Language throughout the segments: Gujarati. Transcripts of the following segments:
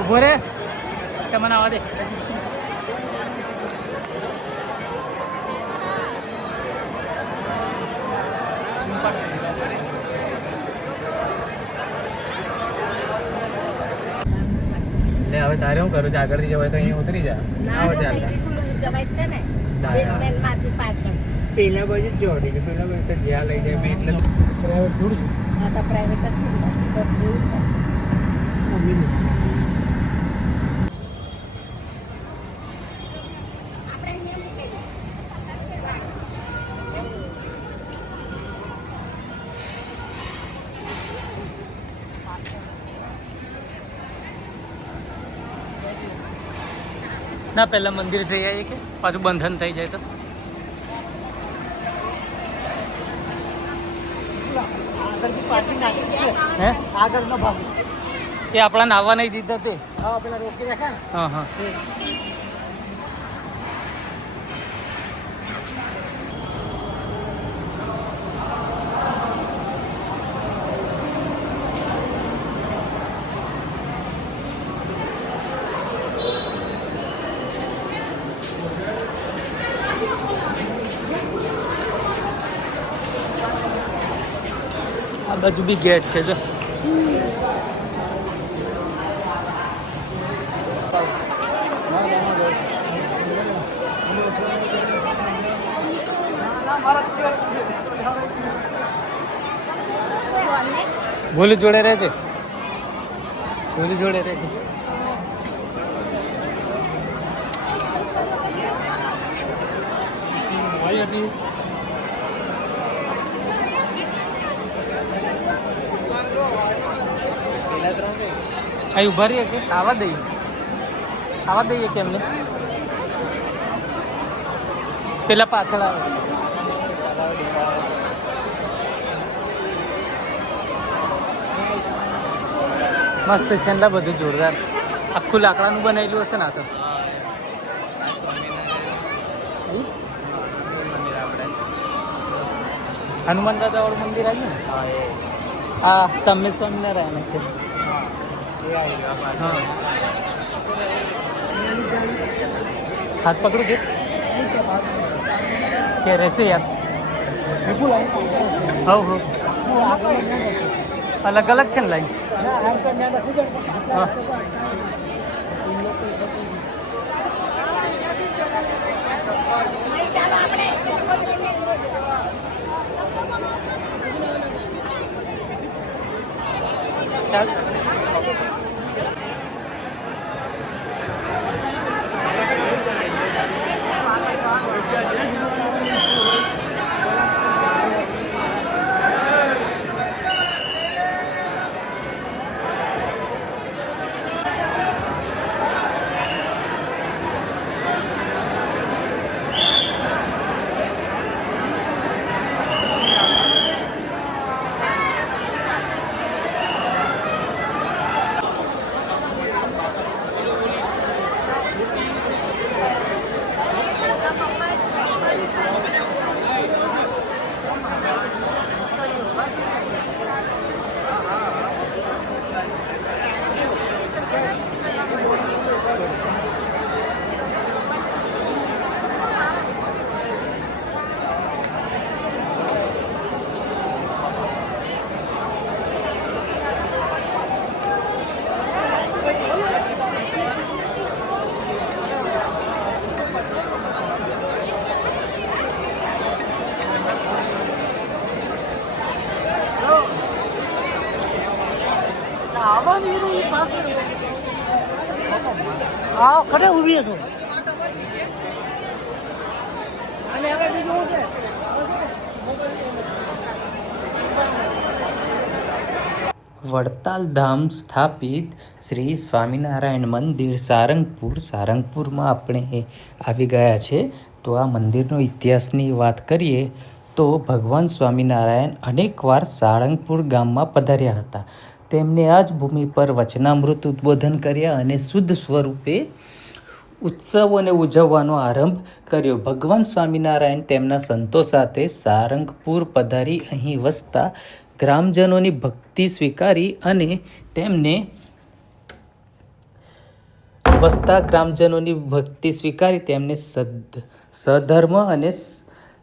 ઉભો રે તમને આવવા દે. હવે તારે શું કરું? આગળથી જવાય તો અહીંયા ઉતરી જા. આવો ચાલ જવાય છે ને બેઝમેન્ટ માંથી પાછળ પેલા બાજુ જોડી કે પેલા બાજુ તો જ્યાં લઈ જાય મેં એટલે પ્રાઇવેટ જોડું છે. હા તો પ્રાઇવેટ જ છે સબ જેવું છે. ના પહેલા મંદિર જઈ આવીએ કે પાછું બંધન થઈ જાય તો. હે આગળનો ભાગ એ આપણાને આવવા નહીં દીધા તે. હા પેલા રોકી રાખ્યા ને. હા હા આ બાજુ બી ગેટ છે જો. ભોલી જોડે રહે છે. ભોલી જોડે રહે છે. અહીં ઉભા રહીએ કે આવવા દઈએ કે એમને પેલા પાછળ આવે. મસ્ત છે ને બધું જોરદાર. આખું લાકડાનું બનાવેલું હશે ને આ તો. હનુમાન દાદા વાળું મંદિર આવ્યું ને. આ સામે સ્વામિનારાયણ છે. હા હાથ પકડું કે રહેશે યાર. હવ અલગ અલગ છે ને લાઈન. હા ચાલ. હા ખડે ઊભી છો. વડતાલ ધામ સ્થાપિત શ્રી સ્વામિનારાયણ મંદિર સારંગપુરમાં આપણે આવી ગયા છે. તો આ મંદિરનો ઇતિહાસની વાત કરીએ તો ભગવાન સ્વામિનારાયણ અનેકવાર સાળંગપુર ગામમાં પધાર્યા હતા. તેમને આ જ ભૂમિ પર વચનામૃત ઉદ્બોધન કર્યા અને શુદ્ધ સ્વરૂપે ઉત્સવોને ઉજવવાનો આરંભ કર્યો. ભગવાન સ્વામિનારાયણ તેમના સંતો સાથે સારંગપુર પધારી અહીં વસતા ગ્રામજનોની ભક્તિ સ્વીકારી અને તેમને વસતા ગ્રામજનોની ભક્તિ સ્વીકારી તેમને સધર્મ અને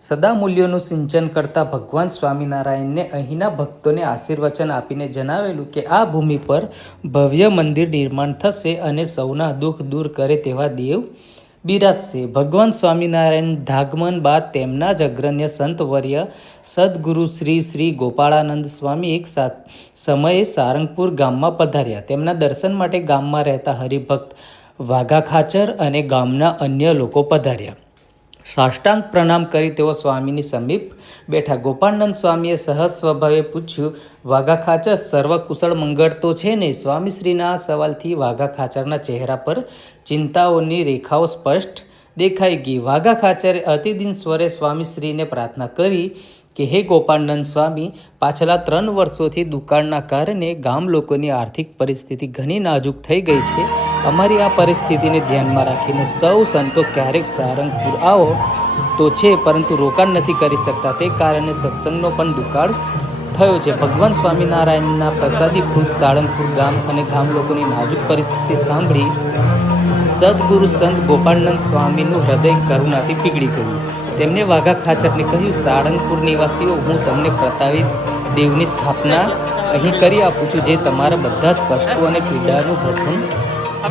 સદા મૂલ્યોનું સિંચન કરતા ભગવાન સ્વામિનારાયણને અહીંના ભક્તોને આશીર્વચન આપીને જણાવેલું કે આ ભૂમિ પર ભવ્ય મંદિર નિર્માણ થશે અને સૌના દુઃખ દૂર કરે તેવા દેવ બિરાજશે. ભગવાન સ્વામિનારાયણ ધાગમન બાદ તેમના જ અગ્રણ્ય સંતવર્ય સદગુરુ શ્રી શ્રી ગોપાળાનંદ સ્વામી એક સમયે સારંગપુર ગામમાં પધાર્યા. તેમના દર્શન માટે ગામમાં રહેતા હરિભક્ત વાઘા ખાચર અને ગામના અન્ય લોકો પધાર્યા. સાષ્ટાંગ પ્રણામ કરી તેઓ સ્વામીની સમીપ બેઠા. ગોપાળાનંદ સ્વામીએ સહજ સ્વભાવે પૂછ્યું, વાઘા ખાચર, સર્વ કુશળ મંગળ તો છે ને? સ્વામીશ્રીના આ સવાલથી વાઘા ખાચરના ચહેરા પર ચિંતાઓની રેખાઓ સ્પષ્ટ દેખાઈ ગઈ. વાઘા ખાચરે અતિદીન સ્વરે સ્વામીશ્રીને પ્રાર્થના કરી કે હે ગોપાળાનંદ સ્વામી, પાછલા 3 વર્ષોથી દુકાળના કારણે ગામ લોકોની આર્થિક પરિસ્થિતિ ઘણી નાજુક થઈ ગઈ છે. અમારી આ પરિસ્થિતિને ધ્યાનમાં રાખીને સૌ સંતો ક્યારેક સારંગપુર આવો તો છે, પરંતુ રોકાણ નથી કરી શકતા. તે કારણે સત્સંગનો પણ દુકાળ થયો છે. ભગવાન સ્વામિનારાયણના પ્રસાદીભૂત સાળંગપુર ગામ અને ગામ લોકોની નાજુક પરિસ્થિતિ સાંભળી સદગુરુ સંત ગોપાળાનંદ સ્વામીનું હૃદય કરુણાથી પીગળી ગયું. તેમણે વાઘા ખાચરને કહ્યું, સાળંગપુર નિવાસીઓ, હું તમને પ્રતાપિત દેવની સ્થાપના અહીં કરી આપું છું, જે તમારા બધા જ કષ્ટો અને પીડાનું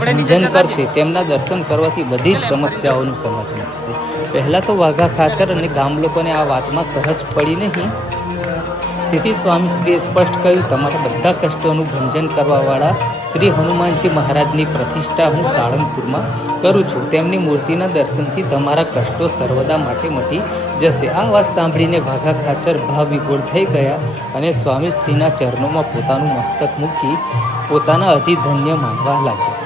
ભંજન કરશે. તેમના દર્શન કરવાથી બધી જ સમસ્યાઓનું સમાધાન થશે. પહેલાં તો વાઘા ખાચર અને ગામ લોકોને આ વાતમાં સહજ પડી નહીં. તેથી સ્વામીશ્રીએ સ્પષ્ટ કહ્યું, તમારા બધા કષ્ટોનું ભંજન કરવાવાળા શ્રી હનુમાનજી મહારાજની પ્રતિષ્ઠા હું સાળંગપુરમાં કરું છું. તેમની મૂર્તિના દર્શનથી તમારા કષ્ટો સર્વદા માટે મટી જશે. આ વાત સાંભળીને વાઘા ખાચર ભાવ વિભોર થઈ ગયા અને સ્વામીશ્રીના ચરણોમાં પોતાનું મસ્તક મૂકી પોતાના અધિધન્ય માનવા લાગ્યા.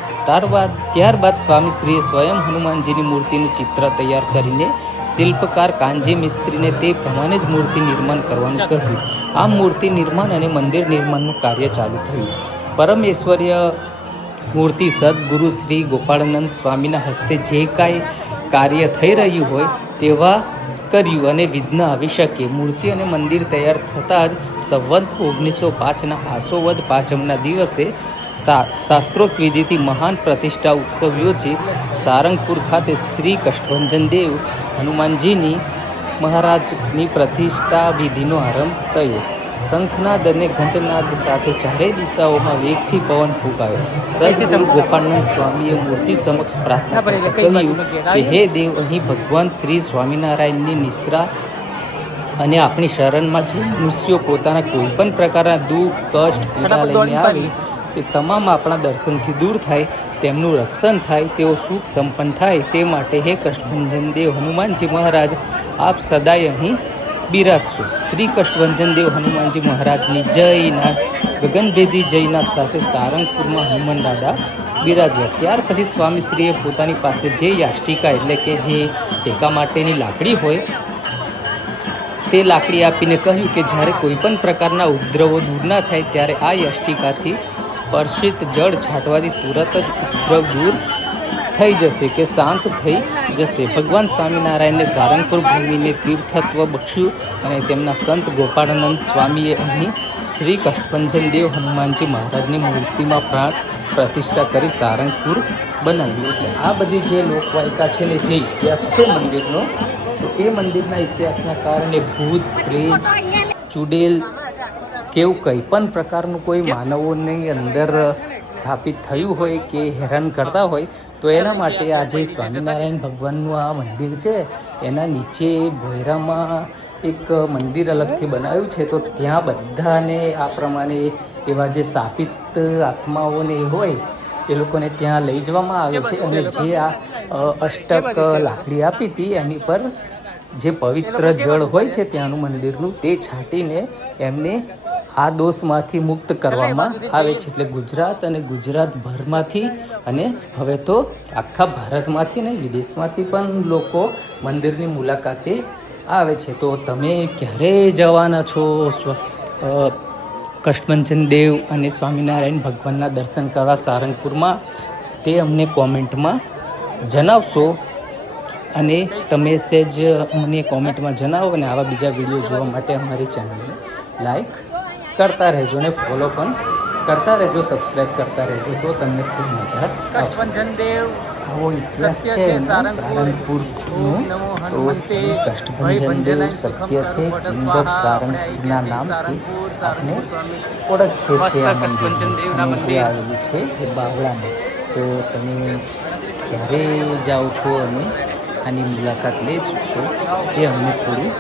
ત્યારબાદ સ્વામીશ્રીએ સ્વયં હનુમાનજીની મૂર્તિનું ચિત્ર તૈયાર કરીને શિલ્પકાર કાનજી મિસ્ત્રીને તે પ્રમાણે જ મૂર્તિ નિર્માણ કરવાનું કહ્યું. આ મૂર્તિ નિર્માણ અને મંદિર નિર્માણનું કાર્ય ચાલુ થયું. પરમેશ્વરીય મૂર્તિ સદગુરુ શ્રી ગોપાળાનંદ સ્વામીના હસ્તે જે કાંઈ કાર્ય થઈ રહ્યું હોય તેવા કર્યું અને વિઘ્ન આવી શકે. મૂર્તિ અને મંદિર તૈયાર થતાં જ સંવત 1905ના આસોવદ પાંચમના દિવસે શાસ્ત્રોક્ત વિધિથી મહાન પ્રતિષ્ઠા ઉત્સવ યોજી સારંગપુર ખાતે શ્રી કષ્ટભંજન દેવ હનુમાનજીની મહારાજની પ્રતિષ્ઠા વિધિનો આરંભ થયો. શંખનાદ અને ઘંટનાદ સાથે ચારેય દિશાઓમાં વેગથી પવન ફૂંકાયો. સદગુરુ ગોપાળાનંદ સ્વામીએ મૂર્તિ સમક્ષ પ્રાર્થના કરતા કહ્યું કે હે દેવ, અહીં ભગવાન શ્રી સ્વામિનારાયણની નિશ્રા અને આપણી શરણમાં જે મનુષ્યો પોતાના કોઈ પણ પ્રકારના દુઃખ, કષ્ટ, પીડા લઈને આવે તે તમામ આપણા દર્શનથી દૂર થાય, તેમનું રક્ષણ થાય, તેઓ સુખ સંપન્ન થાય, તે માટે હે કષ્ટભંજન દેવ હનુમાનજી મહારાજ, આપ સદાય અહીં બિરાજશો. શ્રી કષ્ટભંજન દેવ હનુમાનજી મહારાજની જયનાથ, ગગનભેદી જયનાથ સાથે સારંગપુરમાં હનુમાન દાદા બિરાજ્યા. ત્યાર પછી સ્વામીશ્રીએ પોતાની પાસે જે યાષ્ટિકા એટલે કે જે ટેકા માટેની લાકડી હોય તે લાકડી આપીને કહ્યું કે જ્યારે કોઈ પણ પ્રકારના ઉપદ્રવો દૂર ના થાય ત્યારે આ યાષ્ટિકાથી સ્પર્શિત જળ છાંટવાથી તુરત જ ઉપદ્રવ દૂર થઈ જશે કે શાંત થઈ જશે. ભગવાન સ્વામિનારાયણને સારંગપુર ભૂમિને તીર્થત્વ બક્ષ્યું અને તેમના સંત ગોપાળાનંદ સ્વામીએ અહીં શ્રી કષ્ટભંજન દેવ હનુમાનજી મહારાજની મૂર્તિમાં પ્રાણ પ્રતિષ્ઠા કરી સારંગપુર બનાવ્યું. એટલે આ બધી જે લોકવાયકા છે ને, જે ઇતિહાસ છે મંદિરનો, તો એ મંદિરના ઇતિહાસના કારણે ભૂત, પ્રેત, ચુડેલ કેવું કંઈ પણ પ્રકારનું કોઈ માનવોની અંદર સ્થાપિત થયું હોય કે હેરાન કરતા હોય તો એના માટે આજે સ્વામિનારાયણ ભગવાનનું આ મંદિર છે, એના નીચે ભોયરામાં એક મંદિર અલગથી બનાવ્યું છે. તો ત્યાં બધાને આ પ્રમાણે એવા જે શાપિત આત્માઓને હોય એ લોકોને ત્યાં લઈ જવામાં આવે છે અને જે આ અષ્ટક લાકડી આપી હતી એની પર જે પવિત્ર જળ હોય છે ત્યાંનું મંદિરનું, તે છાંટીને એમને આ દોષમાંથી મુક્ત કરવામાં આવે છે. એટલે ગુજરાત અને ગુજરાતભરમાંથી અને હવે તો આખા ભારતમાંથી ને વિદેશમાંથી પણ લોકો મંદિરની મુલાકાતે આવે છે. તો તમે ક્યારે જવાના છો કષ્ટભંજન દેવ અને સ્વામિનારાયણ ભગવાનના દર્શન કરવા સારંગપુરમાં, તે અમને કોમેન્ટમાં જણાવશો. અને તમે સેજ મને કોમેન્ટમાં જણાવો અને આવા બીજા વિડીયો જોવા માટે અમારી ચેનલને લાઈક કરતા રહેજો અને ફોલો પણ કરતા રહેજો, સબસ્ક્રાઈબ કરતા રહેજો, તો તમને ખૂબ મજા આવશે. કષ્ટભંજન દેવ આવો ઇતિહાસ સત્ય છે છે એનો સારંગપુર. સારંગપુરનો. ઓમ નમો તો હનુમંતે. શ્રી કષ્ટભંજન દેવ સત્ય છે, કિંગ ઓફ સારંગપુરના નામથી આપણે ઓળખીએ છીએ આ મંદિર. અને જે આવેલું છે એ બાવળામાં. તો તમે ક્યારે જાઓ છો અને આની મુલાકાત લેશો તે અમને થોડું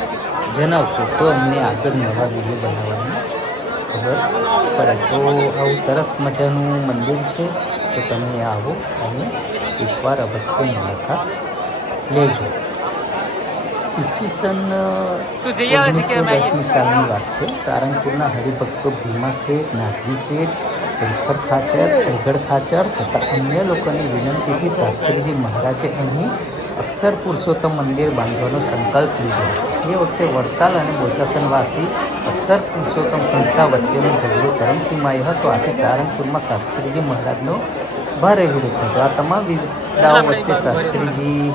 જણાવશો, તો અમને આગળ નવા વિડીયો બનાવવાની ખબર પડે. તો આવું સરસ મજાનું મંદિર છે, તો તમે આવો અને એકવાર અવશ્ય મુલાકાત લેજો. ઈસવીસન 1910ની સાલની વાત છે. સારંગપુરના હરિભક્તો ભીમા શેઠ, નાથજી શેઠ, ખરેખર ખાચર, અગડ ખાચર તથા અન્ય લોકોની વિનંતીથી શાસ્ત્રીજી મહારાજે અહીં અક્ષર પુરુષોત્તમ મંદિર બાંધવાનો સંકલ્પ લીધો. એ વખતે વડતાલ અને બોચાસનવાસી અક્ષર પુરુષોત્તમ સંસ્થા વચ્ચેનો ઝઘડો ચરમસીમાએ હતો. આથી સારંગપુરમાં શાસ્ત્રીજી મહારાજનો ભારે વિરોધ હતો. આ તમામ વિસ્તારો વચ્ચે શાસ્ત્રીજી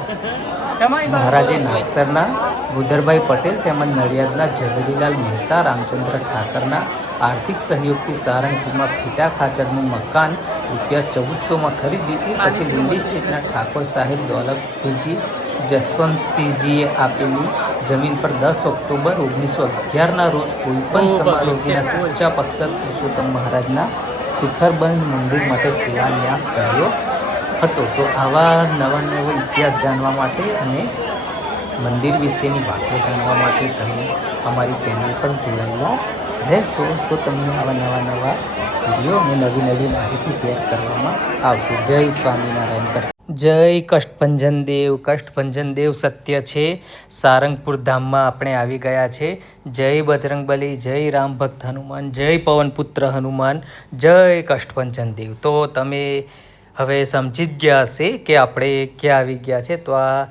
મહારાજે નાગસરના બુધરભાઈ પટેલ તેમજ નડિયાદના ઝવેરીલાલ મહેતા, રામચંદ્ર ઠાકરના આર્થિક સહયોગથી સારંગપુરમાં ફીટા ખાચરનું મકાન રૂપિયા 1400 ખરીદી. એ પછી લીંડી સ્ટેટના ઠાકોર સાહેબ દોલતસિંહજી જસવંતસિંહજીએ આપેલી જમીન પર 10 ઓક્ટોબર 1911ના રોજ કોઈપણ સમારોહ વિના ચૂપચાપ અક્ષર પુરુષોત્તમ મહારાજના શિખરબંધ મંદિર માટે શિલાન્યાસ કર્યો હતો. તો આવા નવા નવો ઇતિહાસ જાણવા માટે અને મંદિર વિશેની વાતો જાણવા માટે તમે અમારી ચેનલ પર જોડાયેલા રહેશો, તો તમને આવા નવા વિડીયો અને નવી નવી માહિતી શેર કરવામાં આવશે. જય સ્વામિનારાયણ. જય કષ્ટભંજન દેવ. કષ્ટભંજન દેવ સત્ય છે. સારંગપુર ધામમાં આપણે આવી ગયા છે. જય બજરંગબલી, જય રામ ભક્ત હનુમાન, જય પવનપુત્ર હનુમાન, જય કષ્ટભંજન દેવ. તો તમે હવે સમજી જ ગયા હશે કે આપણે ક્યાં આવી ગયા છે. તો આ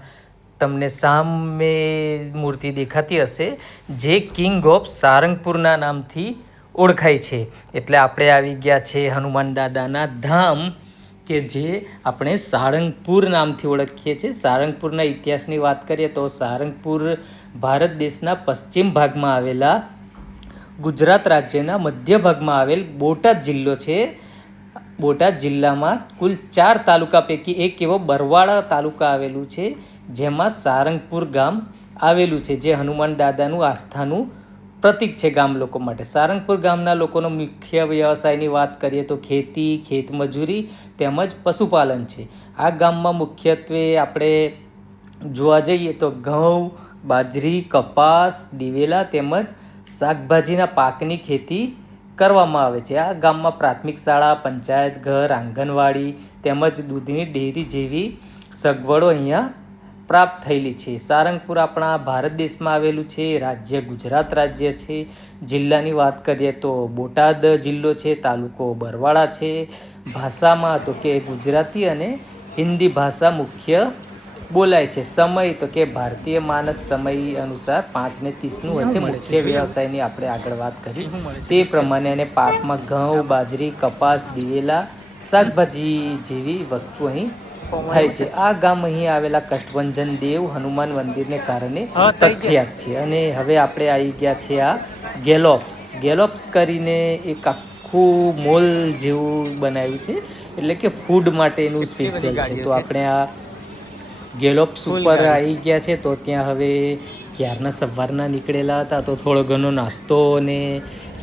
તમને સામે મૂર્તિ દેખાતી હશે, જે કિંગ ઓફ સારંગપુરના નામથી ઓળખાય છે. એટલે આપણે આવી ગયા છે હનુમાન દાદાના ધામ, કે જે આપણે સારંગપુર નામથી ઓળખીએ છીએ. સારંગપુરના ઇતિહાસની વાત કરીએ તો સારંગપુર ભારત દેશના પશ્ચિમ ભાગમાં આવેલા ગુજરાત રાજ્યના મધ્ય ભાગમાં આવેલ બોટાદ જિલ્લો છે. બોટાદ જિલ્લામાં કુલ 4 તાલુકા પૈકી એક એવો બરવાળા તાલુકા આવેલું છે, જેમાં સારંગપુર ગામ આવેલું છે, જે હનુમાન દાદાનું આસ્થાનું પ્રતીક છે ગામ લોકો માટે. સારંગપુર ગામના લોકોનો મુખ્ય વ્યવસાયની વાત કરીએ તો ખેતી, ખેતમજૂરી તેમજ પશુપાલન છે. આ ગામમાં મુખ્યત્વે આપણે જોવા જઈએ તો ઘઉં, બાજરી, કપાસ, દિવેલા તેમજ શાકભાજીના પાકની ખેતી કરવામાં આવે છે. આ ગામમાં પ્રાથમિક શાળા, પંચાયત ઘર, આંગણવાડી તેમજ દૂધની ડેરી જેવી સગવડો અહીંયા પ્રાપ્ત થયેલી છે. સારંગપુર આપણા ભારત દેશમાં આવેલું છે. રાજ્ય ગુજરાત રાજ્ય છે. જિલ્લાની વાત કરીએ તો બોટાદ જિલ્લો છે, તાલુકો બરવાળા છે. ભાષામાં તો કે ગુજરાતી અને હિન્દી ભાષા મુખ્ય બોલાય છે. સમય તો કે ભારતીય માનસ સમય અનુસાર 5:30 હોય છે. મુખ્ય વ્યવસાયની આપણે આગળ વાત કરી તે પ્રમાણે, અને પાકમાં ઘઉં, બાજરી, કપાસ, દિવેલા, શાકભાજી જેવી વસ્તુ અહીં થાય છે. આ ગામ અહીં આવેલા કષ્ટભંજન દેવ હનુમાન મંદિરને કારણે પ્રખ્યાત છે. અને હવે આપણે આવી ગયા છે આ ગેલોપ્સ કરીને એક આખું મોલ જેવું બનાવ્યું છે, એટલે કે ફૂડ માટેનું સ્પેશિયલ છે. તો આપણે આ ગેલોપ્સ ઉપર આવી ગયા છે. તો ત્યાં હવે ક્યારના સવારના નીકળેલા હતા, તો થોડો ઘણો નાસ્તો અને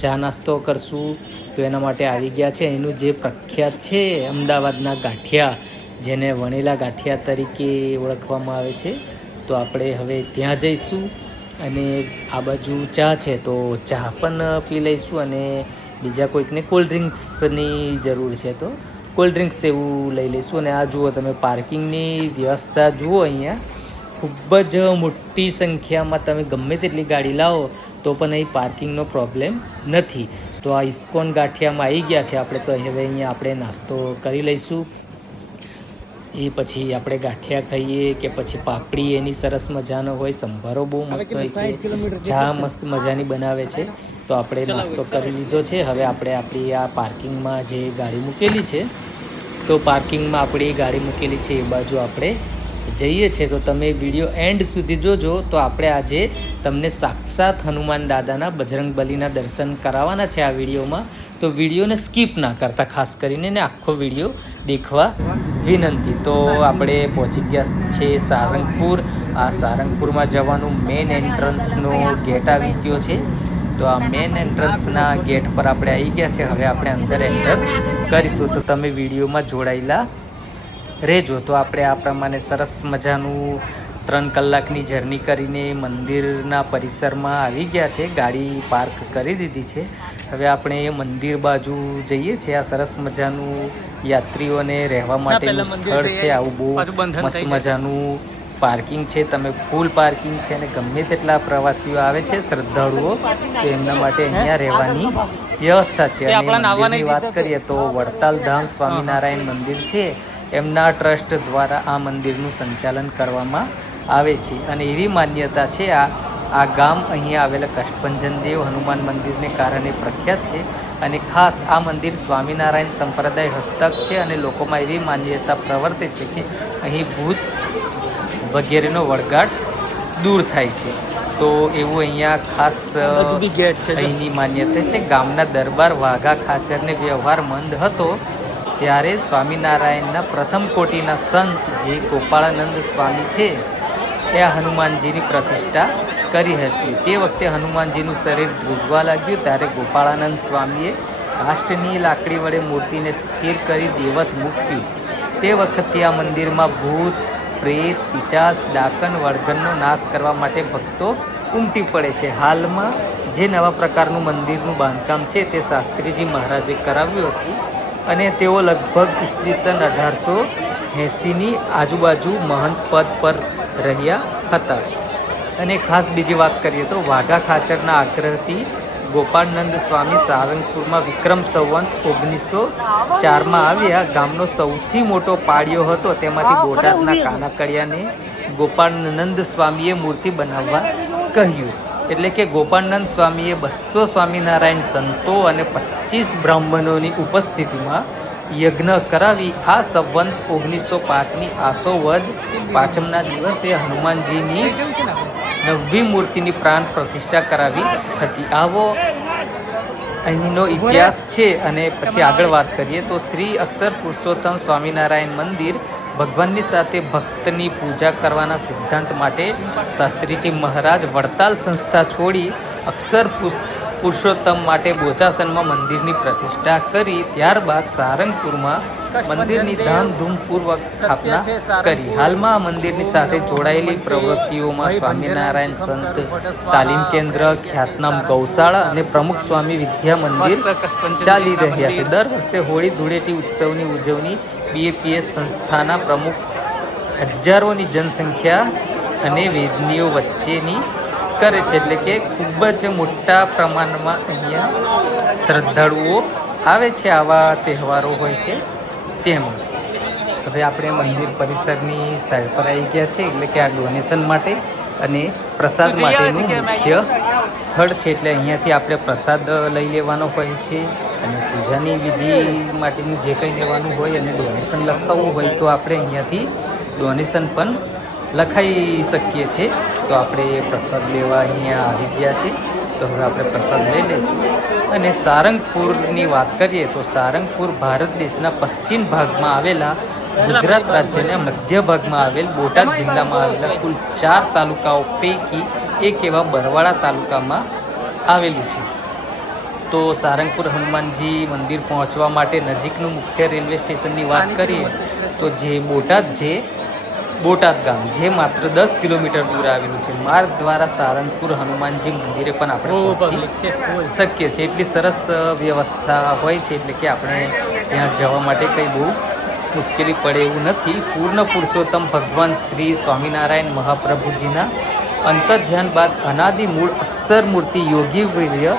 ચા નાસ્તો કરશું, તો એના માટે આવી ગયા છે. એનું જે પ્રખ્યાત છે અમદાવાદના ગાંઠિયા, જેને વણેલા ગાંઠિયા તરીકે ઓળખવામાં આવે છે. તો આપણે હવે ત્યાં જઈશું, અને આ બાજુ ચા છે તો ચા પણ પી લઈશું, અને બીજા કોઈકને કોલ્ડ ડ્રિંક્સની જરૂર છે તો કોલ્ડ ડ્રિંક્સ એવું લઈ લઈશું. અને આ જુઓ તમે, પાર્કિંગની વ્યવસ્થા જુઓ. અહીંયા ખૂબ જ મોટી સંખ્યામાં તમે ગમે તેટલી ગાડી લાવો તો પણ અહીં પાર્કિંગનો પ્રોબ્લેમ નથી. તો આ ઇસ્કોન ગાંઠિયામાં આવી ગયા છે આપણે. તો હવે અહીંયા આપણે નાસ્તો કરી લઈશું. એ પછી આપણે ગાંઠિયા ખાઈએ કે પછી પાપડી એની સરસ મજાનો હોય, સંભારો બહુ મસ્ત હોય છે, ચા મસ્ત મજાની બનાવે છે. તો આપણે નાસ્તો કરી લીધો છે. હવે આપણે આપણી આ પાર્કિંગમાં જે ગાડી મૂકેલી છે, તો પાર્કિંગમાં આપણી ગાડી મૂકેલી છે એ બાજુ આપણે જઈએ છીએ તો તમે વિડીયો એન્ડ સુધી જોજો. તો આપણે આજે તમને સાક્ષાત હનુમાન દાદાના બજરંગબલીના દર્શન કરાવવાના છે આ વિડીયોમાં. તો વિડીયોને સ્કીપ ના કરતા ખાસ કરીને ને આખો વિડીયો દેખવા વિનંતી. તો આપણે પહોંચી ગયા છે સારંગપુર. આ સારંગપુરમાં જવાનું મેઇન એન્ટ્રન્સનો ગેટ આવી ગયો છે. તો આ મેઇન એન્ટ્રન્સના ગેટ પર આપણે આવી ગયા છે. હવે આપણે અંદર એન્ટર કરીશું. તો તમે વિડીયોમાં જોડાયેલા રહેજો. તો આપણે આ પ્રમાણે સરસ મજાનું 3 કલાકની જર્ની કરીને મંદિરના પરિસરમાં આવી ગયા છે. ગાડી પાર્ક કરી દીધી છે. હવે આપણે મંદિર બાજુ જઈએ છીએ. આ સરસ મજાનું યાત્રીઓને રહેવા માટેનું સ્થળ છે. આવું બહુ મસ્ત મજાનું પાર્કિંગ છે. તમે ફૂલ પાર્કિંગ છે અને ગમે તેટલા પ્રવાસીઓ આવે છે શ્રદ્ધાળુઓ, તો એમના માટે અહીંયા રહેવાની વ્યવસ્થા છે. અને મંદિરની વાત કરીએ તો વડતાલ ધામ સ્વામિનારાયણ મંદિર છે, એમના ટ્રસ્ટ દ્વારા આ મંદિરનું સંચાલન કરવામાં આવે છે. અને એવી માન્યતા છે આ ગામ અહીંયા આવેલા કષ્ટભંજન દેવ હનુમાન મંદિરને કારણે પ્રખ્યાત છે. અને ખાસ આ મંદિર સ્વામિનારાયણ સંપ્રદાય હસ્તક છે. અને લોકોમાં એવી માન્યતા પ્રવર્તે છે કે અહીં ભૂત વગેરેનો વળગાટ દૂર થાય છે. તો એવું અહીંયા ખાસ અહીંની માન્યતા છે. ગામના દરબાર વાઘા ખાચરને વ્યવહાર મંદ હતો ત્યારે સ્વામિનારાયણના પ્રથમ કોટીના સંત જે ગોપાળાનંદ સ્વામી છે એ આ હનુમાનજીની પ્રતિષ્ઠા કરી હતી. તે વખતે હનુમાનજીનું શરીર ધ્રુજવા લાગ્યું ત્યારે ગોપાળાનંદ સ્વામીએ કાષ્ઠની લાકડી વડે મૂર્તિને સ્થિર કરી દેવત મૂક્યું. તે વખતે આ મંદિરમાં ભૂત, પ્રેત, પિચાસ, ડાકણ, વળગણનો નાશ કરવા માટે ભક્તો ઉમટી પડે છે. હાલમાં જે નવા પ્રકારનું મંદિરનું બાંધકામ છે તે શાસ્ત્રીજી મહારાજે કરાવ્યું હતું અને તેઓ લગભગ ઈસવીસન 1880ની આજુબાજુ મહંત પદ પર રહ્યા હતા. અને ખાસ બીજી વાત કરીએ તો વાઘા ખાચરના આગ્રહથી ગોપાળાનંદ સ્વામી સારંગપુરમાં વિક્રમ સંવંત 1904માં આવ્યા. ગામનો સૌથી મોટો પાળિયો હતો, તેમાંથી બોટાદના કાનાકડિયાને ગોપાળાનંદ સ્વામીએ મૂર્તિ બનાવવા કહ્યું. એટલે કે ગોપાળાનંદ સ્વામીએ 200 સ્વામિનારાયણ સંતો અને 25 બ્રાહ્મણોની ઉપસ્થિતિમાં યજ્ઞ કરાવી આ સંવંત 1905ની આસો વદ પાંચમના દિવસે હનુમાનજીની 9મી મૂર્તિની પ્રાણ પ્રતિષ્ઠા કરાવી હતી. આવો અહીંનો ઇતિહાસ છે. અને પછી આગળ વાત કરીએ તો શ્રી અક્ષર પુરુષોત્તમ સ્વામિનારાયણ મંદિર ભગવાનની સાથે ભક્તની પૂજા કરવાના સિદ્ધાંત માટે શાસ્ત્રીજી મહારાજ વડતાલ સંસ્થા છોડી અક્ષર પુરુષોત્તમ માટે બોચાસનમાં મંદિરની પ્રતિષ્ઠા કરી. ત્યારબાદ સારંગપુરમાં મંદિરની ધામધૂમપૂર્વક સ્થાપના કરી. હાલમાં આ મંદિરની સાથે જોડાયેલી પ્રવૃત્તિઓમાં સ્વામિનારાયણ સંત તાલીમ કેન્દ્ર, ખ્યાતનામ ગૌશાળા અને પ્રમુખ સ્વામી વિદ્યા મંદિર ચાલી રહ્યા છે. દર વર્ષે હોળી ધૂળેટી ઉત્સવની ઉજવણી BAPS સંસ્થાના પ્રમુખ હજારોની જનસંખ્યા અને વેદનીઓ વચ્ચેની કરે છે. એટલે કે ખૂબ જ મોટા પ્રમાણમાં અહીંયા શ્રદ્ધાળુઓ આવે છે. આવા તહેવારો હોય છે તેમાં. હવે આપણે મંદિર પરિસરની સાઈડ પર આવી ગયા છે. એટલે કે આ ડોનેશન માટે અને પ્રસાદ માટેનું મુખ્ય સ્થળ છે. એટલે અહીંયાથી આપણે પ્રસાદ લઈ લેવાનો હોય છે અને પૂજાની વિધિ માટેનું જે કંઈ લેવાનું હોય અને ડોનેશન લખાવવું હોય તો આપણે અહીંયાથી ડોનેશન પણ લખાઈ શકીએ છીએ. તો આપણે પ્રસાદ લેવા અહીંયા આવી ગયા છે. તો હવે આપણે પ્રસાદ લઈ લઈશું. અને સારંગપુરની વાત કરીએ તો સારંગપુર ભારત દેશના પશ્ચિમ ભાગમાં આવેલા ગુજરાત રાજ્યના મધ્ય ભાગમાં આવેલ બોટાદ જિલ્લામાં આવેલા કુલ 4 તાલુકાઓ પૈકી એક એવા બરવાળા તાલુકામાં આવેલું છે. તો સારંગપુર હનુમાનજી મંદિર પહોંચવા માટે નજીકનું મુખ્ય રેલવે સ્ટેશનની વાત કરીએ તો જે બોટાદ છે, બોટાદ ગામ જે માત્ર 10 કિલોમીટર દૂર આવેલું છે. માર્ગ દ્વારા સારંગપુર હનુમાનજી મંદિરે પણ આપણે પહોંચી શકીએ છીએ. એટલી સરસ વ્યવસ્થા હોય છે. એટલે કે આપણે ત્યાં જવા માટે કંઈ બહુ મુશ્કેલી પડે એવું નથી. પૂર્ણ પુરુષોત્તમ ભગવાન શ્રી સ્વામિનારાયણ મહાપ્રભુજીના અંતર્ધ્યાન બાદ અનાદિ મૂળ અક્ષર મૂર્તિ યોગી વીર્ય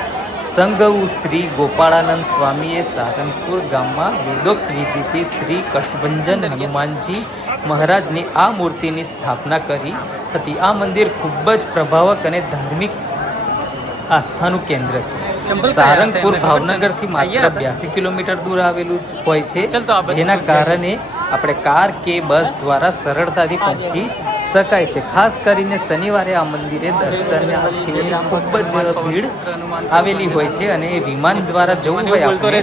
સંગૌ શ્રી ગોપાળાનંદ સ્વામીએ સારંગપુર ગામમાં વેદોક્ત વિધિથી શ્રી કષ્ટભંજન હનુમાનજી મહારાજની આ મૂર્તિની સ્થાપના કરી હતી. આ મંદિર ખૂબ જ પ્રભાવક અને ધાર્મિક આસ્થાનું કેન્દ્ર છે. સારંગપુર ભાવનગરથી માત્ર 82 કિલોમીટર દૂર આવેલું હોય છે, જેના કારણે આપણે કાર કે બસ દ્વારા સરળતાથી પહોંચી શકાય છે. ખાસ કરીને શનિવારે આ મંદિરે દર્શનાર્થીઓની ખૂબ જ ભીડ આવેલી હોય છે અને વિમાન દ્વારા જવું હોય આપણે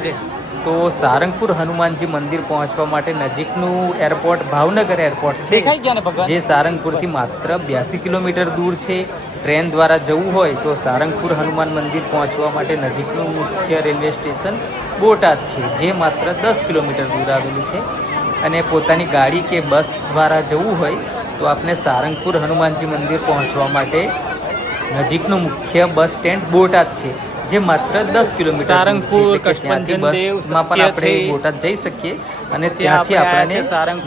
તો સારંગપુર હનુમાનજી મંદિર પહોંચવા માટે નજીકનું એરપોર્ટ ભાવનગર એરપોર્ટ છે, જે સારંગપુરથી માત્ર 82 કિલોમીટર દૂર છે. ટ્રેન દ્વારા જવું હોય તો સારંગપુર હનુમાન મંદિર પહોંચવા માટે નજીકનું મુખ્ય રેલવે સ્ટેશન બોટાદ છે, જે માત્ર 10 કિલોમીટર દૂર આવેલું છે. અને પોતાની ગાડી કે બસ દ્વારા જવું હોય તો આપણે સારંગપુર હનુમાનજી મંદિર પહોંચવા માટે નજીકનું મુખ્ય બસ સ્ટેન્ડ બોટાદ છે, જે માત્ર 10 કિલોમીટર સારંગપુર કચ્છપંજન બસમાં પણ આપણે બોટાદ જઈ શકીએ અને ત્યાંથી આપણને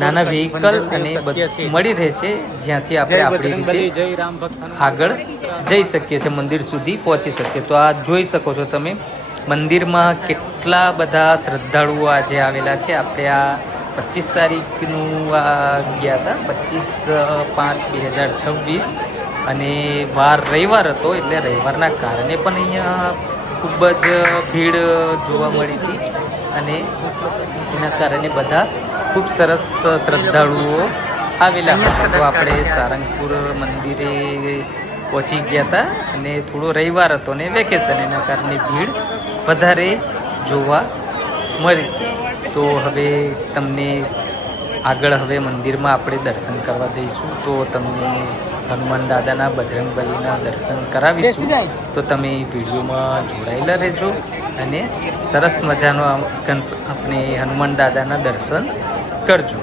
નાના વ્હીકલ અને બધું મળી રહે છે, જ્યાંથી આપણે આપણી રીતે આગળ જઈ શકીએ છીએ, મંદિર સુધી પહોંચી શકીએ. તો આ જોઈ શકો છો તમે મંદિરમાં કેટલા બધા શ્રદ્ધાળુઓ આજે આવેલા છે. આપણે આ 25 તારીખનું ગયા હતા, 25/5/2026 અને વાર રવિવાર હતો, એટલે રવિવારના કારણે પણ અહીંયા ખૂબ જ ભીડ જોવા મળી હતી અને એના કારણે બધા ખૂબ સરસ શ્રદ્ધાળુઓ આવેલા હતા. તો આપણે સારંગપુર મંદિરે પહોંચી ગયા હતા અને થોડો રવિવાર હતો ને વેકેશન, એના કારણે ભીડ વધારે જોવા મળી હતી. તો હવે તમને આગળ હવે મંદિરમાં આપણે દર્શન કરવા જઈશું, તો તમને હનુમાન દાદાના બજરંગબલીના દર્શન કરાવીશું. તો તમે વિડીયોમાં જોડાયેલા રહેજો અને સરસ મજાનો આપણે હનુમાન દાદાના દર્શન કરજો.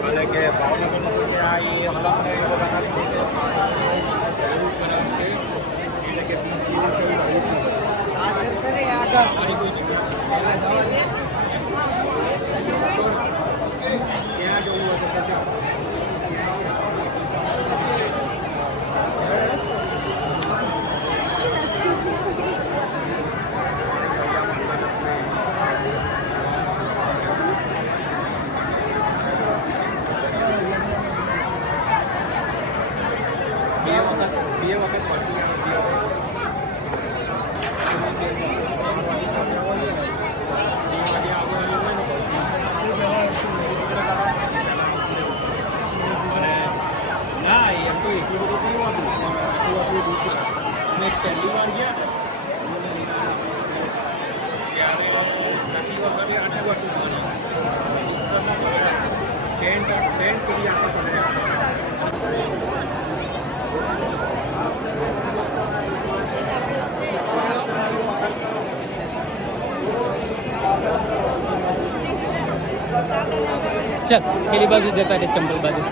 ચાલ પેલી બાજુ જતા રે, ચંબલ બાજુ.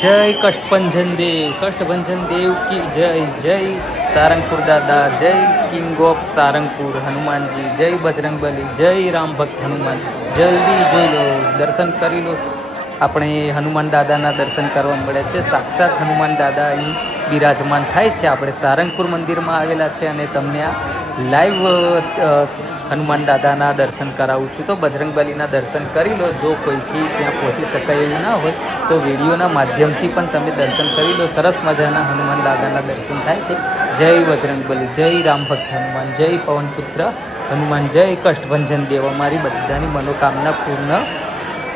જય કષ્ટભંજન દેવ, કષ્ટભંજન દેવ કી જય. જય સારંગપુર દાદા, જય કિંગ ઓફ સારંગપુર હનુમાનજી, જય બજરંગબલી, જય રામ ભક્ત હનુમાન. જલ્દી જઈ લો, દર્શન કરી લો. આપણે હનુમાન દાદાના દર્શન કરવા મળે છે. સાક્ષાત હનુમાન દાદા અહીં બિરાજમાન થાય છે. આપણે સારંગપુર મંદિરમાં આવેલા છે અને તમને આ લાઈવ હનુમાન દાદાના દર્શન કરાવું છું. તો બજરંગબલીના દર્શન કરી લો. જો કોઈથી ત્યાં પહોંચી શકાય એવું ના હોય તો વિડીયોના માધ્યમથી પણ તમે દર્શન કરી લો. સરસ મજાના હનુમાન દાદાના દર્શન થાય છે. જય બજરંગબલી, જય રામ ભક્ત હનુમાન, જય પવનપુત્ર હનુમાન, જય કષ્ટભંજન દેવ. અમારી બધાની મનોકામના પૂર્ણ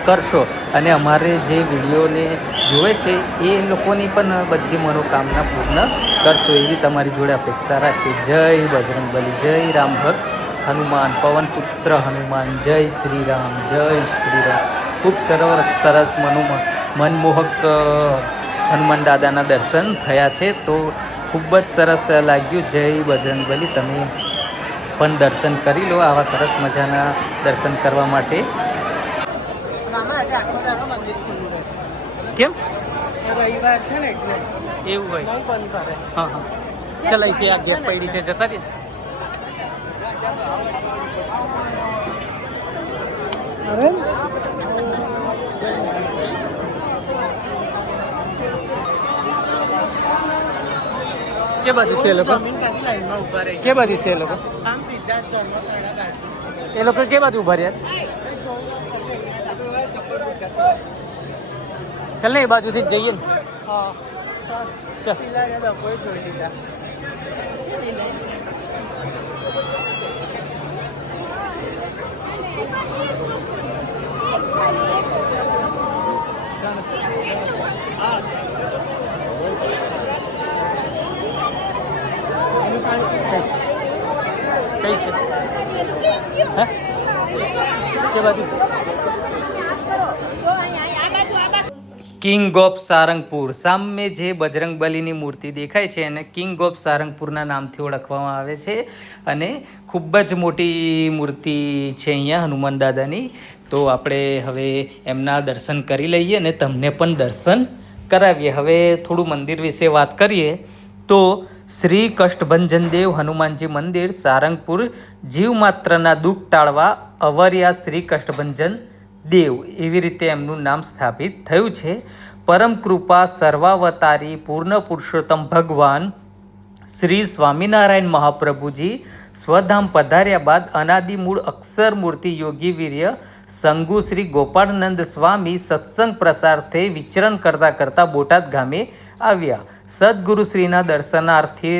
કરશો અને અમારે જે વિડીયોને જોવે છે એ લોકોની પણ બધી મનોકામના પૂર્ણ કરશો, એવી તમારી જોડે અપેક્ષા રાખીએ. જય બજરંગબલી, જય રામ ભક્ત હનુમાન, પવનપુત્ર હનુમાન, જય શ્રી રામ, જય શ્રી રામ. ખૂબ સરસ મનમોહક હનુમાન દાદાના દર્શન થયા છે. તો ખૂબ જ સરસ લાગ્યું. જય બજરંગબલી. તમે પણ દર્શન કરી લો. આવા સરસ મજાના દર્શન કરવા માટે કેમ રવિવાર છે ને એટલે એવું હોય? બંધ કરે. હા હા, ચાલ અહીંથી આ જેટ પડી છે, જતા રહે. અરે કે બાજુ છે એ લોકો? કે બાજુ છે એ લોકો? એ લોકો કે બાજુ ઉભા રહ્યા? ચાલ ને એ બાજુથી જ જઈએ ને હા ચાલ કોઈ જોઈ લીધા કઈ છે હે કે બાજુ કિંગ ઓફ સારંગપુર સામે જે બજરંગબલીની મૂર્તિ દેખાય છે એને કિંગ ઓફ સારંગપુરના નામથી ઓળખવામાં આવે છે અને ખૂબ જ મોટી મૂર્તિ છે અહીંયા હનુમાન દાદાની. તો આપણે હવે એમના દર્શન કરી લઈએ અને તમને પણ દર્શન કરાવીએ. હવે થોડું મંદિર વિશે વાત કરીએ તો શ્રી કષ્ટભંજન દેવ હનુમાનજી મંદિર સારંગપુર જીવ માત્રના દુઃખ ટાળવા અવર્યા શ્રી કષ્ટભંજન દેવ એવી રીતે એમનું નામ સ્થાપિત થયું છે. પરમ કૃપા સર્વાવતારી પૂર્ણ પુરુષોત્તમ ભગવાન શ્રી સ્વામિનારાયણ મહાપ્રભુજી સ્વધામ પધાર્યા બાદ અનાદિ મૂળ અક્ષર મૂર્તિ યોગી વીર્ય સંગુ શ્રી ગોપાળનંદ સ્વામી સત્સંગ પ્રસારથે વિચરણ કરતા બોટાદ ગામે આવ્યા. સદગુરુશ્રીના દર્શનાર્થે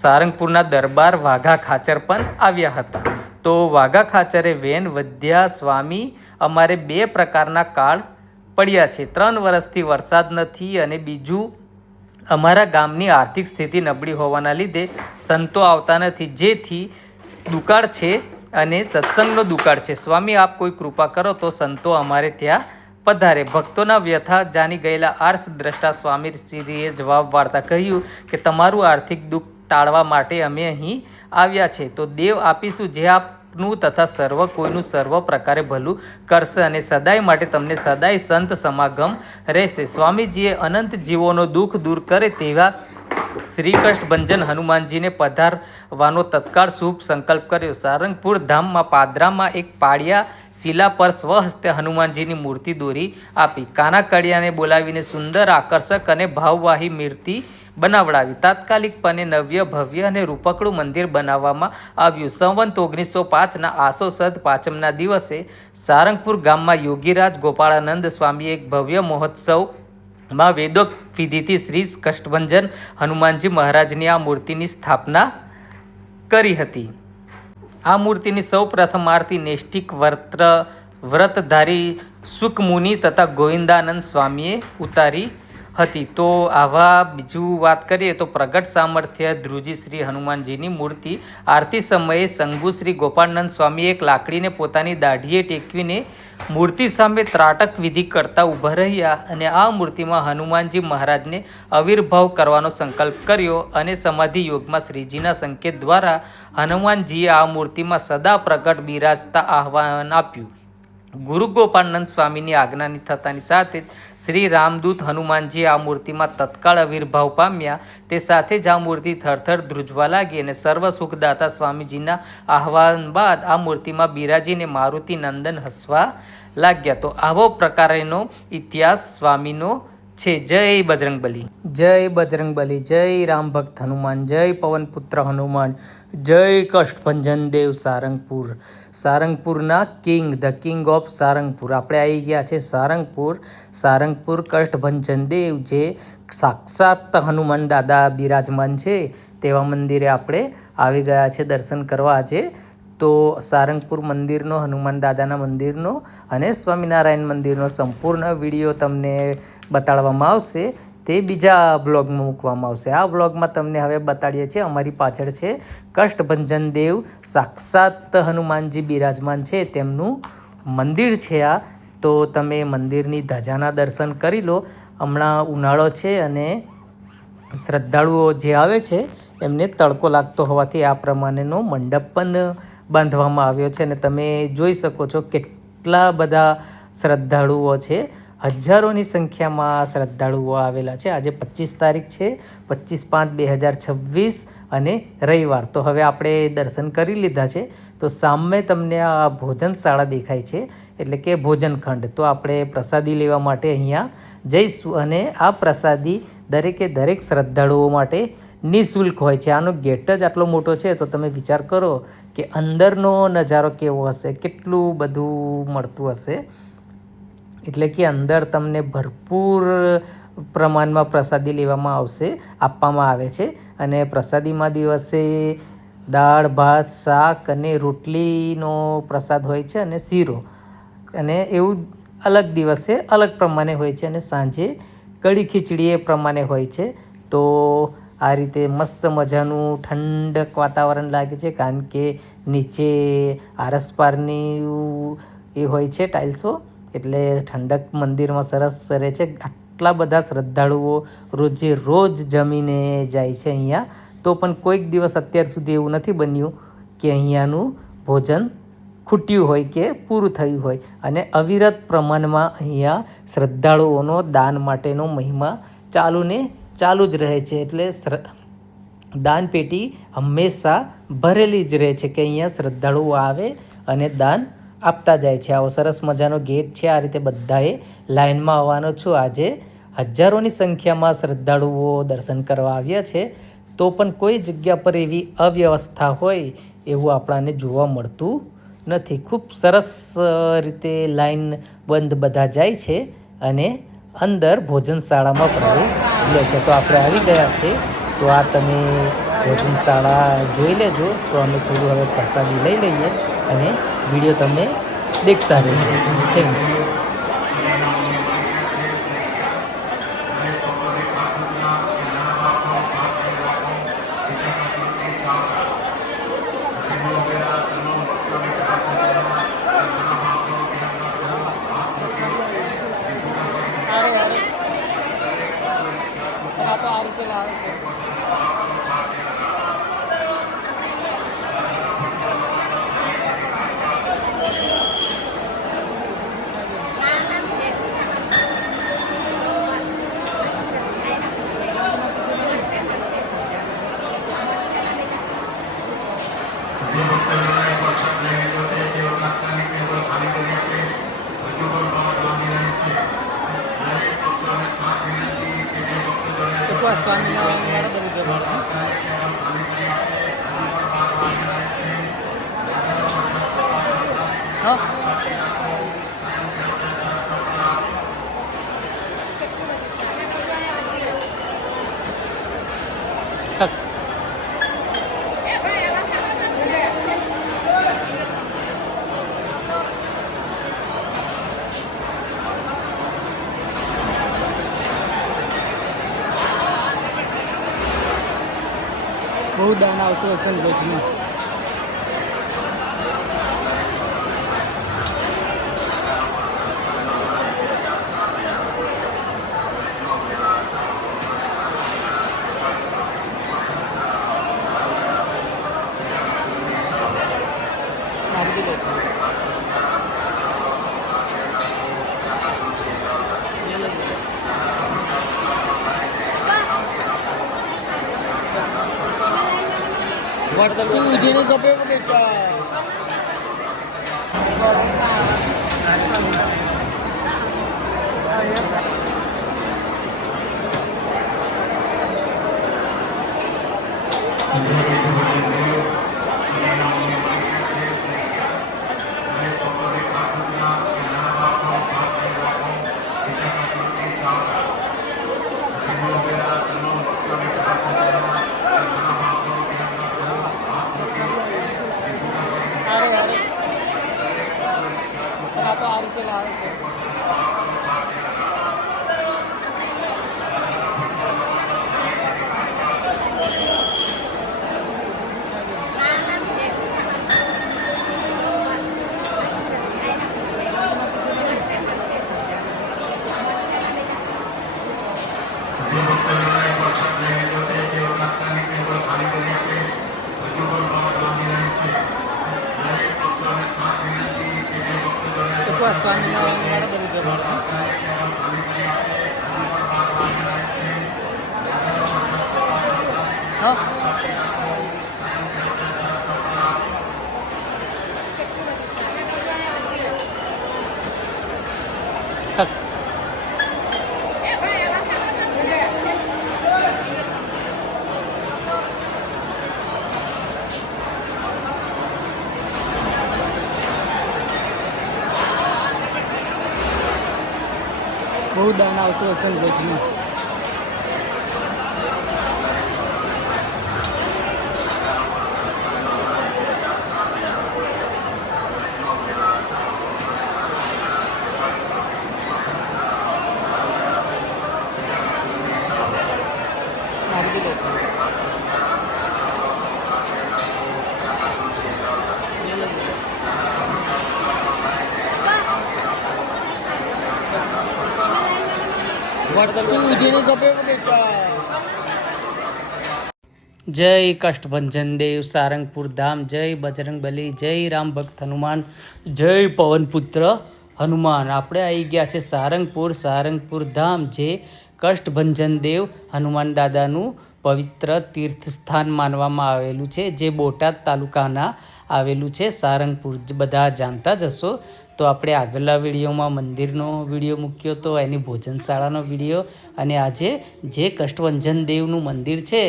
સારંગપુરના દરબાર વાઘા ખાચર પણ આવ્યા હતા. તો વાઘા ખાચરે વેન વધ્યા સ્વામી અમારે 2 પ્રકારના કાળ પડ્યા છે. 3 વર્ષથી વરસાદ નથી અને બીજું અમારા ગામની આર્થિક સ્થિતિ નબળી હોવાના લીધે સંતો આવતા નથી, જેથી દુકાળ છે અને સત્સંગનો દુકાળ છે. સ્વામી આપ કોઈ કૃપા કરો તો સંતો અમારે ત્યાં પધારે. ભક્તોના વ્યથા જાણી ગયેલા આર્ષ દ્રષ્ટા સ્વામી શ્રીએ જવાબ વાર્તા કહ્યું કે તમારું આર્થિક દુઃખ ટાળવા માટે અમે અહીં આવ્યા છે. તો દેવ આપીશું જે આપનું તથા સર્વ કોઈનું સર્વ પ્રકારે ભલું કરશે અને સદાય માટે તમને સદાય સંત સમાગમ રહેશે. સ્વામીજીએ અનંત જીવોનો દુઃખ દૂર કરે તેવા શ્રી કષ્ટભંજન હનુમાનજીને પધારવાનો તત્કાળ શુભ સંકલ્પ કર્યો. સારંગપુર ધામમાં પાદરામાં એક પાળિયા શિલા પર સ્વહસ્તે હનુમાનજીની મૂર્તિ દોરી આપી. કાના કડિયાને બોલાવીને સુંદર આકર્ષક અને ભાવવાહી મૂર્તિ બનાવડાવી. તાત્કાલિકપણે નવ્ય ભવ્ય અને રૂપકડું મંદિર બનાવવામાં આવ્યું. સંવંત 1905ના આસો સદ પાંચમના દિવસે સારંગપુર ગામમાં યોગીરાજ ગોપાળાનંદ સ્વામીએ એક ભવ્ય મહોત્સવમાં વેદોક્ત વિધિથી શ્રી કષ્ટભંજન હનુમાનજી મહારાજની આ મૂર્તિની સ્થાપના કરી હતી. આ મૂર્તિની સૌ પ્રથમ આરતી નૈષ્ઠિક વ્રતધારી સુકમુનિ તથા ગોવિંદાનંદ સ્વામીએ ઉતારી હતી. તો આવા બીજું વાત કરીએ તો પ્રગટ સામર્થ્ય ધ્રુજી શ્રી હનુમાનજીની મૂર્તિ આરતી સમયે સંગુ શ્રી ગોપાળનંદ સ્વામી એક લાકડીને પોતાની દાઢીએ ટેકવીને મૂર્તિ સામે ત્રાટક વિધિ કરતા ઊભા રહ્યા અને આ મૂર્તિમાં હનુમાનજી મહારાજને આવિર્ભાવ કરવાનો સંકલ્પ કર્યો અને સમાધિ યોગમાં શ્રીજીના સંકેત દ્વારા હનુમાનજીએ આ મૂર્તિમાં સદા પ્રગટ બિરાજતા આહ્વાન આપ્યું. ગુરુ ગોપાળનંદ સ્વામીની આજ્ઞાની થતાની સાથે શ્રી રામદૂત હનુમાનજી આ મૂર્તિમાં તત્કાળ આવિર્ભાવ પામ્યા. તે સાથે જ આ મૂર્તિ થરથર ધ્રુજવા લાગી અને સર્વ સુખદાતા સ્વામીજીના આહ્વાન બાદ આ મૂર્તિમાં બિરાજીને મારુતિ નંદન હસવા લાગ્યા. તો આવો પ્રકારનો ઇતિહાસ સ્વામીનો છે. જય બજરંગબલી, જય બજરંગબલી, જય રામ ભક્ત હનુમાન, જય પવનપુત્ર હનુમાન, જય કષ્ટભંજન દેવ સારંગપુર. સારંગપુરના ધ કિંગ ઓફ સારંગપુર. આપણે આવી ગયા છે સારંગપુર કષ્ટભંજન દેવ જે સાક્ષાત હનુમાન દાદા બિરાજમાન છે તેવા મંદિરે આપણે આવી ગયા છે દર્શન કરવા આજે. તો સારંગપુર મંદિરનો, હનુમાન દાદાના મંદિરનો અને સ્વામિનારાયણ મંદિરનો સંપૂર્ણ વિડીયો તમને બતાડવામાં આવશે. તે બીજા બ્લોગમાં મૂકવામાં આવશે. આ બ્લોગમાં તમને હવે બતાડીએ છીએ અમારી પાછળ છે કષ્ટભંજન દેવ સાક્ષાત હનુમાનજી બિરાજમાન છે તેમનું મંદિર છે આ. તો તમે મંદિરની ધજાના દર્શન કરી લો. હમણાં ઉનાળો છે અને શ્રદ્ધાળુઓ જે આવે છે એમને તડકો લાગતો હોવાથી આ પ્રમાણેનો મંડપ પણ બાંધવામાં આવ્યો છે અને તમે જોઈ શકો છો કેટલા બધા શ્રદ્ધાળુઓ છે. હજારોની સંખ્યામાં શ્રદ્ધાળુઓ આવેલા છે. આજે 25 તારીખ છે, 25/5/2026 અને રવિવાર. તો હવે આપણે દર્શન કરી લીધા છે. તો સામે તમને આ ભોજનશાળા દેખાય છે એટલે કે ભોજનખંડ. તો આપણે પ્રસાદી લેવા માટે અહીંયા જઈશું અને આ પ્રસાદી દરેક શ્રદ્ધાળુઓ માટે નિઃશુલ્ક હોય છે. આનો ગેટ જ આટલો મોટો છે તો તમે વિચાર કરો કે અંદરનો નજારો કેવો હશે, કેટલું બધું મળતું હશે. એટલે કે અંદર તમને ભરપૂર પ્રમાણમાં પ્રસાદી લેવામાં આવશે, આપવામાં આવે છે. અને પ્રસાદીમાં દિવસે દાળ ભાત શાક અને રોટલીનો પ્રસાદ હોય છે અને શીરો, અને એવું અલગ દિવસે અલગ પ્રમાણે હોય છે. અને સાંજે કઢી ખીચડી એ પ્રમાણે હોય છે. તો આ રીતે મસ્ત મજાનું ઠંડક વાતાવરણ લાગે છે, કારણ કે નીચે આરસપારની એ હોય છે ટાઇલ્સો, એટલે ઠંડક મંદિરમાં સરસ રહે છે. આટલા બધા શ્રદ્ધાળુઓ રોજે રોજ જમીને જાય છે અહીંયા. તો પણ કોઈક દિવસ અત્યાર સુધી એવું નથી બન્યું કે અહીંયાનું ભોજન ખૂટ્યું હોય કે પૂરું થયું હોય. અને અવિરત પ્રમાણમાં અહીંયા શ્રદ્ધાળુઓનો દાન માટેનો મહિમા ચાલુ જ રહે છે. એટલે દાન પેટી હંમેશા ભરેલી જ રહે છે કે અહીંયા શ્રદ્ધાળુઓ આવે અને દાન આપતા જાય છે. આવો સરસ મજાનો ગેટ છે. આ રીતે બધાએ લાઇનમાં આવવાનો છું. આજે હજારોની સંખ્યામાં શ્રદ્ધાળુઓ દર્શન કરવા આવ્યા છે. તો પણ કોઈ જગ્યા પર એવી અવ્યવસ્થા હોય એવું આપણાને જોવા મળતું નથી. ખૂબ સરસ રીતે લાઈન બંધ બધા જાય છે અને અંદર ભોજનશાળામાં પ્રવેશ લે છે. તો આપણે આવી ગયા છે. તો આ તમે ભોજનશાળા જોઈ લેજો. તો અમે થોડું હવે પ્રસાદી લઈ લઈએ અને વિડીયો તમે દેખતા રહેજો. Thank you. આ રીતે લાવે છે. સ્વામિનારાયણ બધું જવાનું. હા બસ. બહુ દાન આવતું હશે ને રોજનું. તું ઉજીને જપે કે બેટા તો આ રીતે લાવે છે. સ્વામિનારાયણ બધું જવાનું. હા બસ. બહુ દાન આવતું હશે ને રોજનું. જય કષ્ટભંજન દેવ સારંગપુર ધામ, જય બજરંગબલી, જય રામ ભક્ત હનુમાન, જય પવનપુત્ર હનુમાન. આપણે આવી ગયા છે સારંગપુર ધામ, જે કષ્ટભંજન દેવ હનુમાન દાદાનું પવિત્ર તીર્થ સ્થાન માનવામાં આવેલું છે, જે બોટાદ તાલુકાના આવેલું છે સારંગપુર. બધા જાણતા જ હશો. તો આપણે આગળના વિડીયોમાં મંદિરનો વિડીયો મૂક્યો હતો, એની ભોજનશાળાનો વિડીયો, અને આજે જે કષ્ટભંજન દેવનું મંદિર છે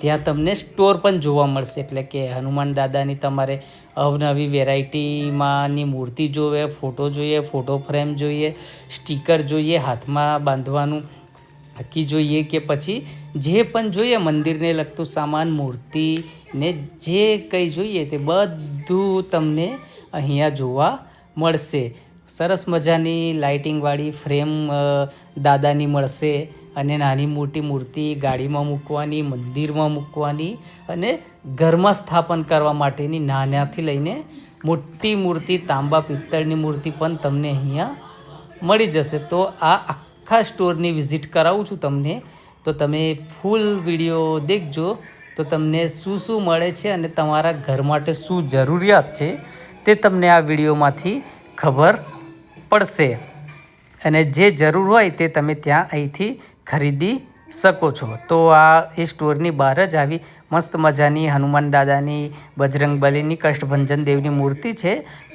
ત્યાં તમને સ્ટોર પણ જોવા મળશે. એટલે કે હનુમાન દાદાની તમારે અવનવી વેરાયટીમાંની મૂર્તિ જોઈએ, ફોટો જોઈએ, ફોટો ફ્રેમ જોઈએ, સ્ટીકર જોઈએ, હાથમાં બાંધવાનું હકી જોઈએ, કે પછી જે પણ જોઈએ મંદિરને લગતું સામાન, મૂર્તિ ને જે કંઈ જોઈએ તે બધું તમને અહીંયા જોવા મળશે. સરસ મજાની લાઇટિંગવાળી ફ્રેમ દાદાની મળશે, અને નાની મોટી મૂર્તિ ગાડીમાં મૂકવાની, મંદિરમાં મૂકવાની, અને ઘરમાં સ્થાપન કરવા માટેની નાનાથી લઈને મોટી મૂર્તિ, તાંબા પિત્તળની મૂર્તિ પણ તમને અહીંયા મળી જશે. તો આ આખા સ્ટોરની વિઝિટ કરાવું છું તમને, તો તમે ફૂલ વિડીયો દેખજો, તો તમને શું શું મળે છે અને તમારા ઘર માટે શું જરૂરિયાત છે તે તમને આ વિડીયોમાંથી ખબર પડશે. અને જે જરૂર હોય તે તમે ત્યાં અહીંથી ખરીદી શકો છો. તો આ એ સ્ટોરની બહાર જ આવી મસ્ત મજાની હનુમાન દાદાની, બજરંગબલીની, કષ્ટભંજન દેવની મૂર્તિ છે.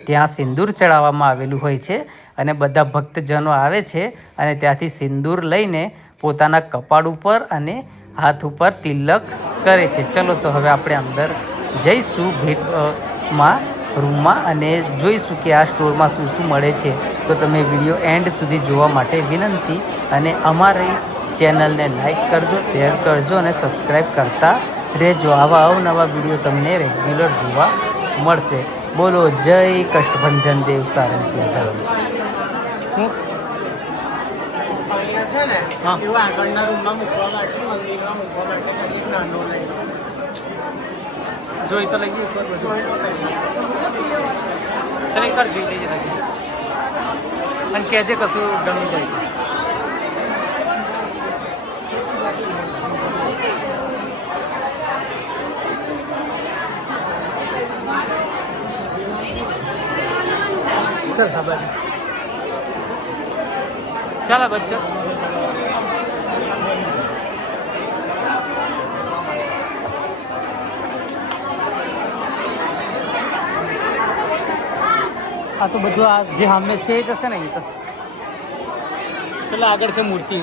ત્યાં સિંદૂર ચડાવવામાં આવેલું હોય છે, અને બધા ભક્તજનો આવે છે અને ત્યાંથી સિંદૂર લઈને પોતાના કપાળ ઉપર અને હાથ ઉપર તિલક કરે છે. ચલો તો હવે આપણે અંદર જઈશું ભેટમાં રૂમમાં, અને જોઈશું કે આ સ્ટોરમાં શું શું મળે છે. તો તમે વિડીયો એન્ડ સુધી જોવા માટે વિનંતી, અને અમારી ચેનલને લાઈક કરજો, શેર કરજો અને સબસ્ક્રાઈબ કરતા રહેજો. આવા અવનવા વિડીયો તમને રેગ્યુલર જોવા મળશે. બોલો જય કષ્ટભંજન દેવ સારંગપુર ધામ. છે ને એવા આગળના રૂમમાં મૂકવા માટે, મંદિરમાં મૂકવા માટે કંઈક નાનો લઈ જોઈ તો લઈએ એકવાર બધું. ચાલ એકવાર જોઈ લઈએ અને કહેજે કશું ડમી જાય. ચાલ ખબર ચાલ બચ્ચા. આ તો બધું આ જે સામે છે એ જશે ને. એ તો એટલે આગળ છે મૂર્તિ.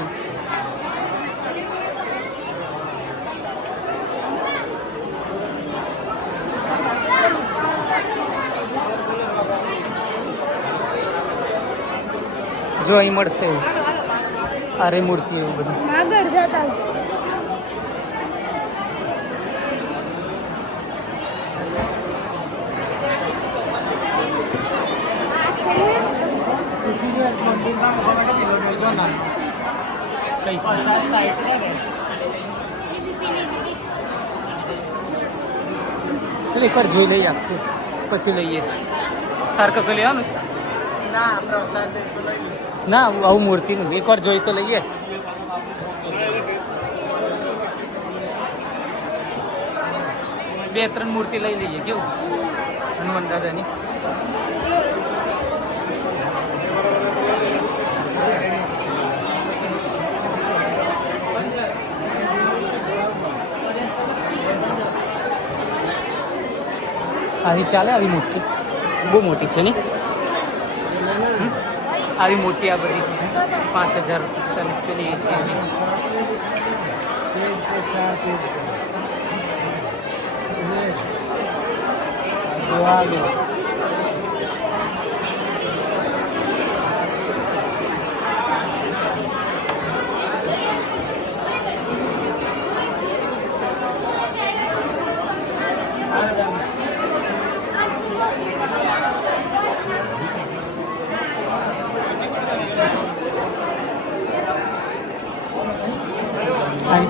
જો અહીં મળશે અરે મૂર્તિ એવું બધું. આગળ જતા મંદિરમાં મૂકવા માટે પેલો જોજો ના કઈ સાઈડ છે ને એટલે એકવાર જોઈ લઈએ આખું, પછી લઈએ. તાર કશું લેવાનું છે? ના પ્રસાદ તો લઈ ના, આવું મૂર્તિનું એકવાર જોઈ તો લઈએ. બે ત્રણ મૂર્તિ લઈ લઈએ. કેવું હનુમાન દાદાની. આવી ચાલે? આવી મોટી, બહુ મોટી છે ને? આવી મોટી આ બધી છે. 5045 લઈએ છીએ અમે.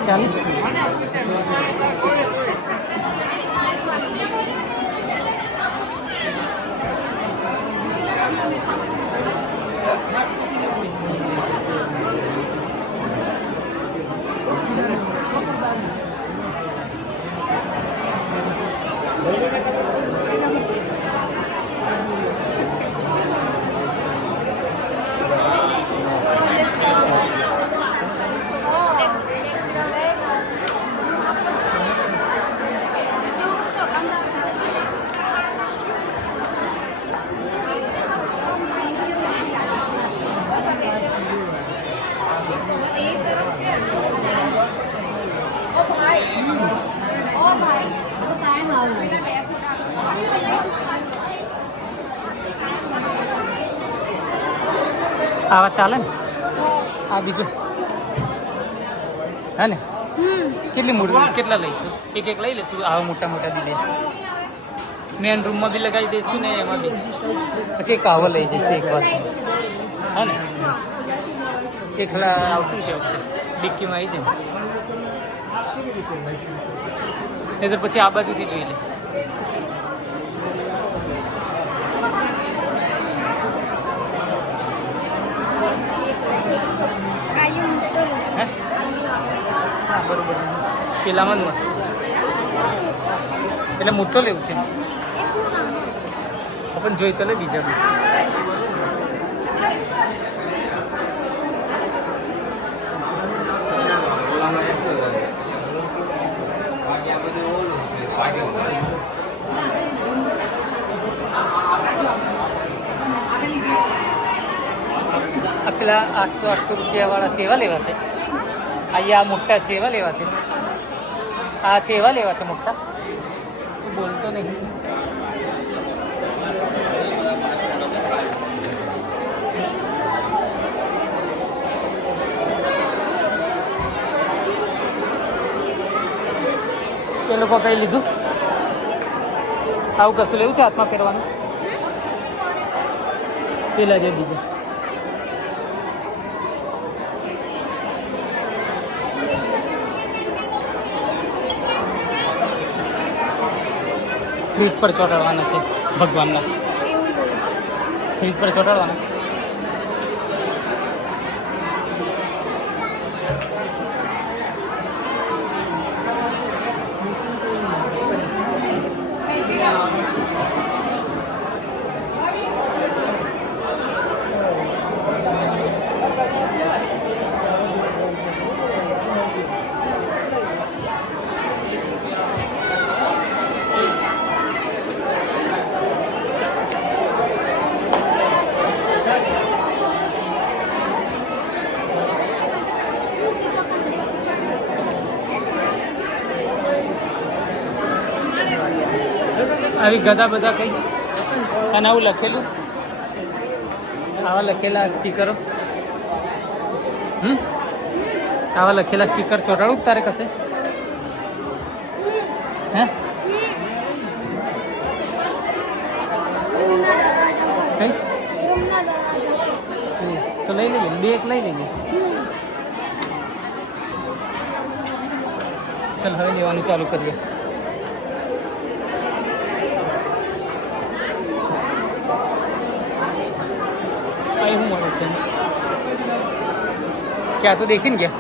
ચાલે. આવા ચાલે ને આ બીજું હે ને કેટલી મૂર્તિ કેટલા લઈશું એક એક લઈ લઈશું આવા મોટા મોટા બી લઈ મેન રૂમમાં બી લગાવી દઈશું ને એમાં બી પછી એક આવો લઈ જઈશું એક વાર હા ને એકલા આવશું છે વખતે ડિક્કીમાં આવી જાય ને તો પછી આ બાજુથી જોઈ લે બરોબર પેલામાં જ મસ્ત એટલે મોટો લેવું છે પણ જોઈ તો લે બીજા બી આ પેલા 800 રૂપિયાવાળા છે એવા લેવા છે અહીંયા મોટા છે એવા લેવા છે આ છે એવા લેવા છે મોટા બોલતો નહીં એ લોકો કઈ લીધું આવું કશું લેવું છે હાથમાં પહેરવાનું પેલા જે બીજું ફ્રીજ પર ચોંટાડવાના છે ભગવાનના ફ્રીજ પર ચોંટાડવાના આવી ગદા બધા કઈ અને આવું લખેલું આવા લખેલા સ્ટીકરો આવા લખેલા સ્ટીકર ચોંટાડું તારે કશે હે કઈ તો લઈ લઈએ બે એક લઈ લઈએ ચાલ હવે લેવાનું ચાલુ કરીએ શું મળે છે ક્યાં તો દેખીને ગયા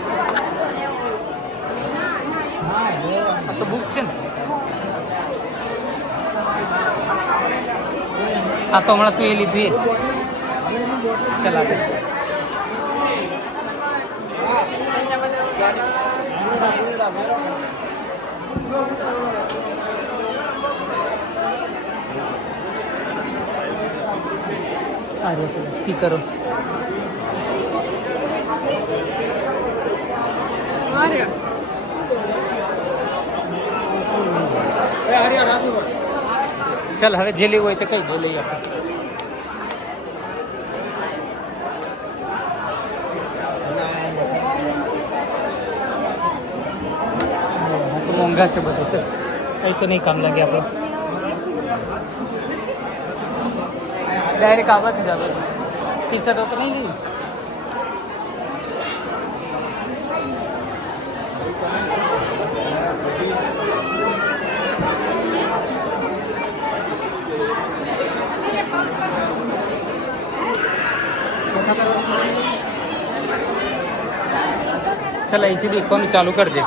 આ તો બુક છે ને આ તો હમણાં તું એ લીધી ચાલ આપે સ્ટીકરો ચાલ હવે જે લેવું હોય તો કઈ દે લઈએ આપણે તો મોંઘા છે બધું છે કઈ તો નહીં કામ લાગે આપણે ડાયરેક્ટ આવવા જ જ આવે ટી શર્ટો તો નહીં લીધી ચાલ અહીંથી દેખવાનું ચાલુ કરજે.